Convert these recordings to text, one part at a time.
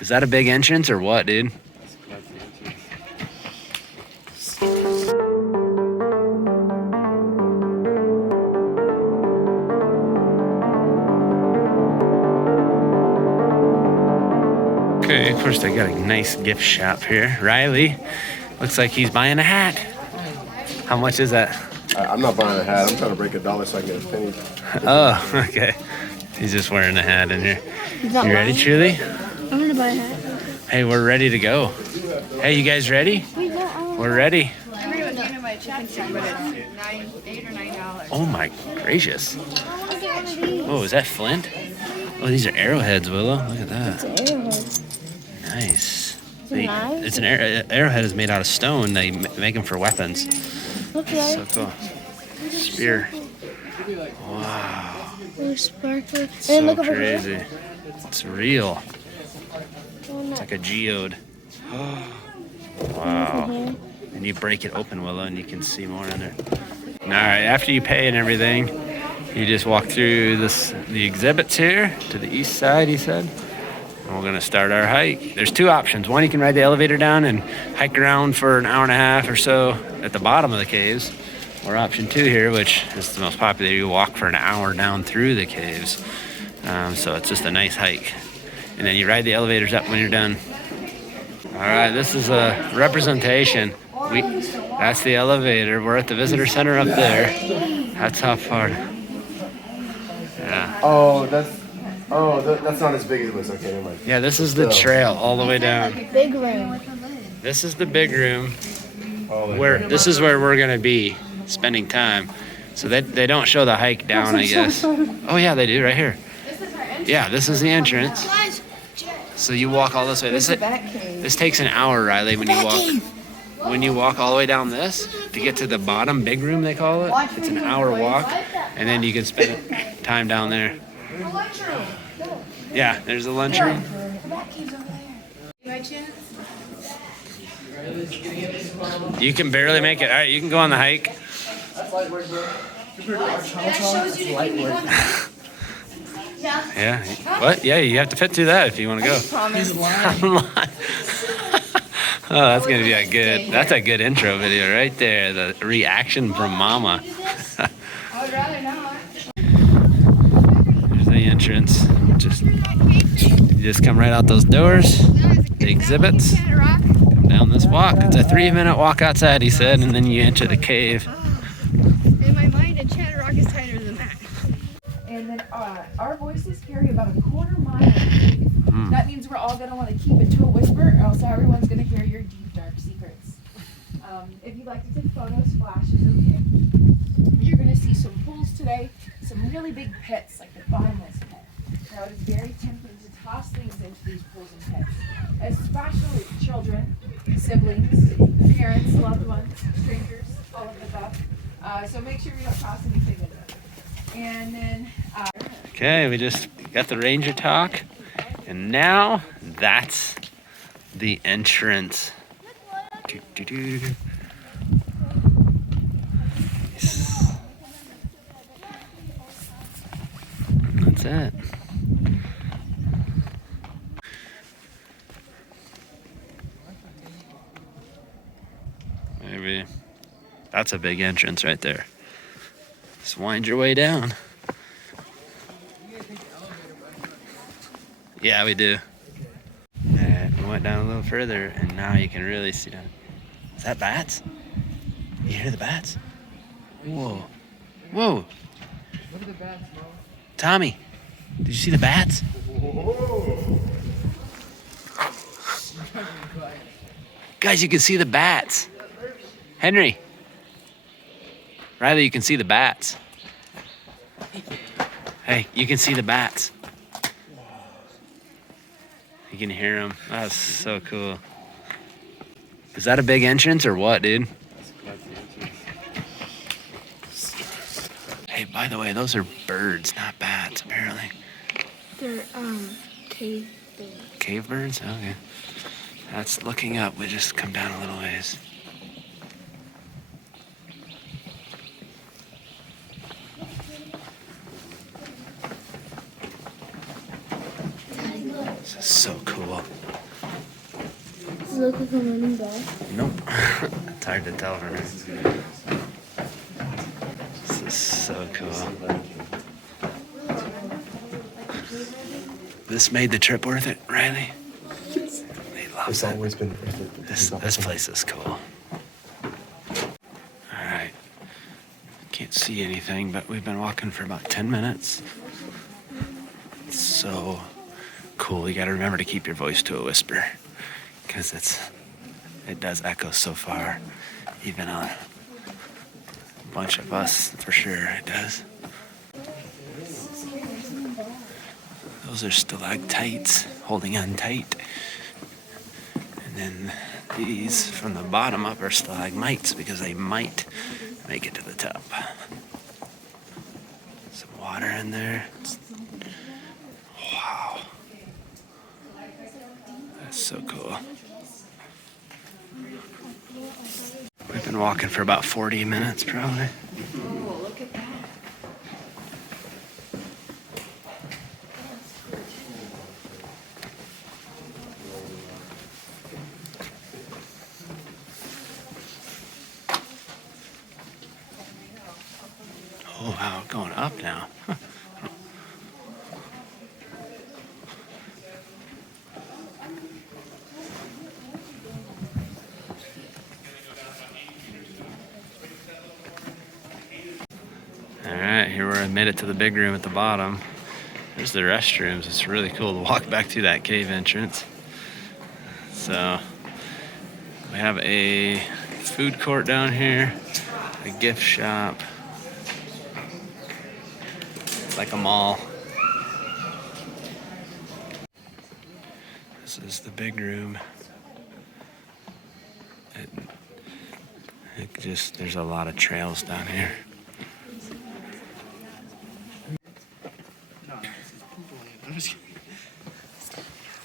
Is that a big entrance or what, dude? Okay, first I got a nice gift shop here. Riley, looks like he's buying a hat. How much is that? I'm not buying a hat. I'm trying to break $1 so I can get a penny. Oh, okay. He's just wearing a hat in here. He's not You ready, lying. Truly? I'm gonna buy a hat. Hey, we're ready to go. Hey, you guys ready? We're ready. Everyone's gonna buy a check check, but it's $8 or $9. Oh my gracious. Oh, is that flint? Oh, these are arrowheads, Willow. Look at that. It's an arrowhead. Nice. Is it knives? It's an arrowhead is made out of stone. They make them for weapons. Look, So guys. cool. Spear. Wow. They're sparkly. And So look over crazy. here. It's real. Oh, no. It's like a geode. Over Wow. here. And you break it open, Willow, and you can see more in there. All right, after you pay and everything, you just walk through the exhibits here to the east side, he said. And we're gonna start our hike. There's two options. One, you can ride the elevator down and hike around for an hour and a half or so at the bottom of the caves. Or option two here, which is the most popular, you walk for an hour down through the caves. So it's just a nice hike. And then you ride the elevators up when you're done. All right, this is a representation. That's the elevator. We're at the visitor center up there. That's how far. Yeah. Oh, that's not as big as it looks. Okay, never mind. Yeah, this is the trail all the way down. Big room. This is the big room. Oh, This is where we're gonna be spending time. So they don't show the hike down, I guess. Oh yeah, they do right here. Yeah, this is the entrance. So you walk all this way. This takes an hour, Riley, when you walk all the way down this to get to the bottom big room, they call it. It's an hour walk, and then you can spend time down there. Yeah, there's a lunchroom. You can barely make it. All right, you can go on the hike. Yeah. What? Yeah, you have to fit through that if you want to go. Oh, that's gonna be that's a good intro video right there. The reaction from Mama. I would rather not. There's the entrance. You just come right out those doors. The exhibits. Come down this walk. It's a 3-minute walk outside, he said, and then you enter the cave. In my mind, a Chat Rock is tighter than that. And then our voices carry about a quarter mile. That means we're all gonna want to keep it to a whisper, or else everyone's gonna hear your deep, dark secrets. If you'd like to take photos, flash is okay. You're gonna see some pools today, some really big pits, like the bottomless pit. Now it is very tempting to toss things into these pools and pits, especially children, siblings, parents, loved ones, strangers, all of the above. So make sure you don't toss anything in there. And then Okay, we just got the ranger talk, and now that's the entrance. Doo-doo-doo. Yes. That's it. Maybe that's a big entrance right there. Just wind your way down. Yeah, we do. And we went down a little further, and now you can really see down. Is that bats? You hear the bats? Whoa. Whoa. Look at the bats, bro. Tommy, did you see the bats? Guys, you can see the bats. Henry. Riley, you can see the bats. Hey, you can see the bats. You can hear them. That's so cool. Is that a big entrance or what, dude? Hey, by the way, those are birds, not bats, apparently. They're cave things. Cave birds? Okay. That's looking up. We just come down a little ways. This is so cool. cool. Does it look like a running ball? Nope. It's hard to tell from here. This is so cool. This made the trip worth it, Riley. He loves It's it. always been worth it. This place is cool. Alright. Can't see anything, but we've been walking for about 10 minutes. It's so cool. You gotta remember to keep your voice to a whisper, because it does echo so far. Even on a bunch of us, for sure it does. Those are stalactites holding on tight. And then these from the bottom up are stalagmites because they might make it to the top. Some water in there. Wow. That's so cool. We've been walking for about 40 minutes probably. Oh, look at that. Oh wow, going up now. Huh. Alright, here we made it to the big room at the bottom. There's the restrooms. It's really cool to walk back through that cave entrance. So, we have a food court down here, a gift shop. It's like a mall. This is the big room. There's a lot of trails down here.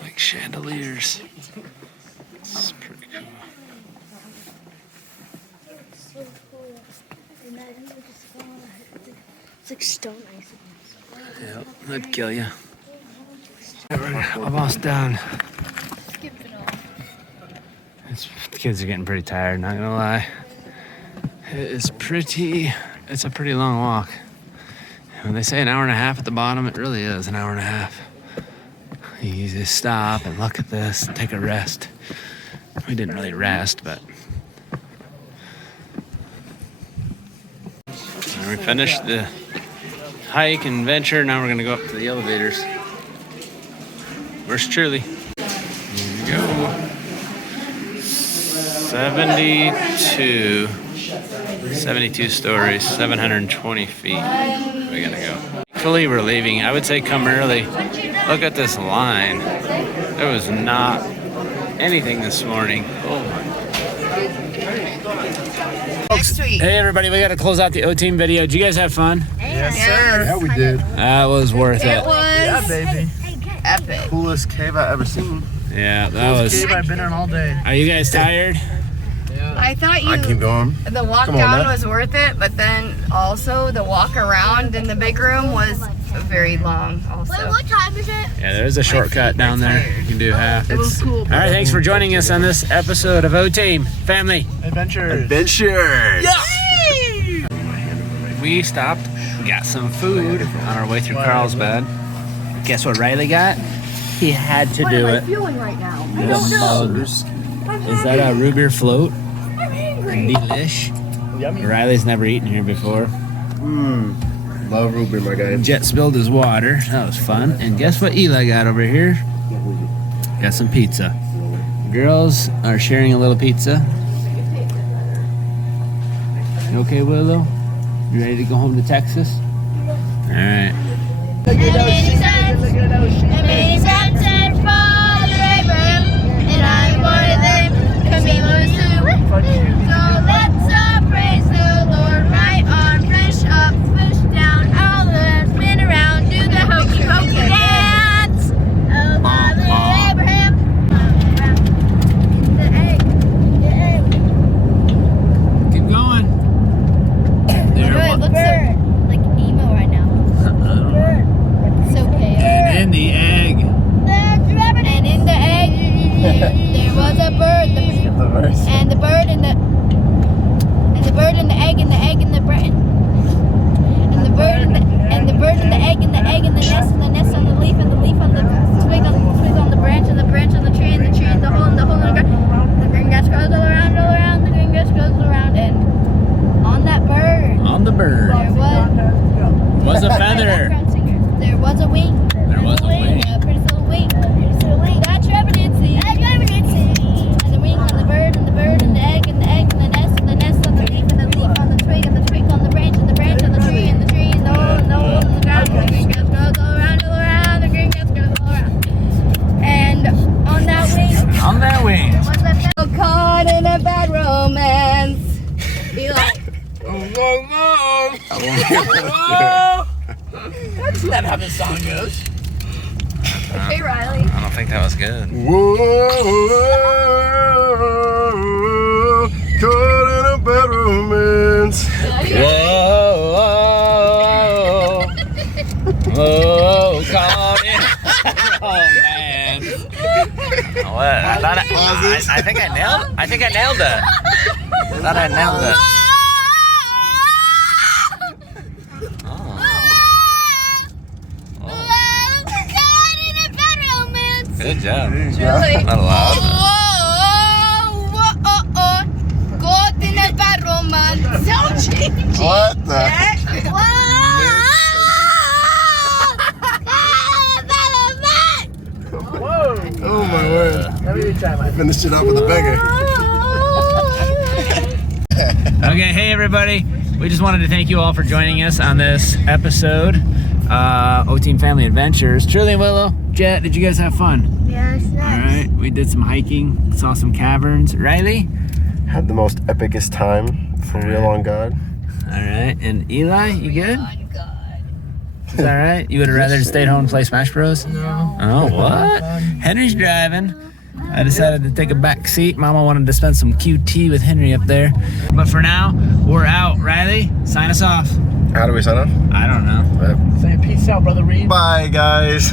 Like chandeliers. It's pretty cool. So cool. And that is just it's like stone ice. Yep, that'd kill you. We're almost done. The kids are getting pretty tired, not gonna lie. It's a pretty long walk. When they say an hour and a half at the bottom, it really is an hour and a half. You just stop and look at this and take a rest. We didn't really rest, but. And we finished the hike and venture. Now we're gonna go up to the elevators. Where's truly? Here we go. 72 stories, 720 feet. We gotta go. Thankfully, we're leaving. I would say come early. Look at this line. There was not anything this morning. Oh my. Hey everybody, we gotta close out the OTeam video. Did you guys have fun? Yes, sir. Yeah, we did. That was worth it. It was Yeah, baby. epic. Coolest cave I've ever seen. Yeah, that was. Cave I've been in all day. Are you guys tired? I thought I keep going. the walk Come on, down man. was worth it, but then also the walk around in the big room was very long also. Wait, what time is it? Yeah, there's a shortcut down there. You can do half. It was cool. All right, thanks for joining us on this episode of OTeam Family. Adventures. Adventures. We stopped, got some food on our way through Carlsbad. Guess what Riley got? He had to do it. Feeling right now. Is that a root beer float? I'm angry. Delish. Yummy. Riley's never eaten here before. Love root beer, my guy. Jet spilled his water. That was fun. And guess what Eli got over here? Got some pizza. Girls are sharing a little pizza. You okay, Willow? You ready to go home to Texas? All right. Many sons and Father Abraham, and I'm one of them. Camilo's too. So let's all praise the Lord. Right on, fresh up, push down. All the men around, do the hokey pokey dance. Oh, Father Abraham. The egg. The egg. Keep going. There, It looks like emo right now. It's okay. and in the egg. There was a bird, The verse. and the bird and the bird and the egg and the egg and the bread. And the bird and the bird and the egg and the egg and the nest on the leaf and the leaf on the twig on the branch and the branch on the tree and the tree and the hole in the ground. The green grass goes all around, the green grass goes around, and on that bird On the bird there was a feather. there was a wing. There was a wing. A pretty little wing. That's Revenancy. And the wing on the bird and the bird and the egg and the egg and the nest on the leaf and the leaf on the twig and the twig on the branch and the branch on the tree and the tree and the hole in the ground. The green grass goes all around, the green grass goes all around. And on that wing, On that wing. was a fellow caught in a bad romance. Be like, That's not how the song goes. hey Riley. I don't think that was good. Whoa, caught in a bad romance. Whoa, caught in. Oh man. What? I think I nailed that. I thought I nailed it. Good job. Not loud. Caught in a bad romance. So cheeky. What the? Oh my word. Let me try mine. Finish it up with a banger. Okay, hey everybody. We just wanted to thank you all for joining us on this episode. OTeam Family Adventures. Truly and Willow, Jet, did you guys have fun? Yes, All right, we did some hiking, saw some caverns. Riley? Had the most epicest time for real on God. All right, and Eli, you good? Is that all right? You would have rather stayed home and play Smash Bros? No. Oh, what? Henry's driving. I decided to take a back seat. Mama wanted to spend some QT with Henry up there. But for now, we're out. Riley, sign us off. How do we sign off? I don't know. Say peace out, Brother Reed. Bye, guys.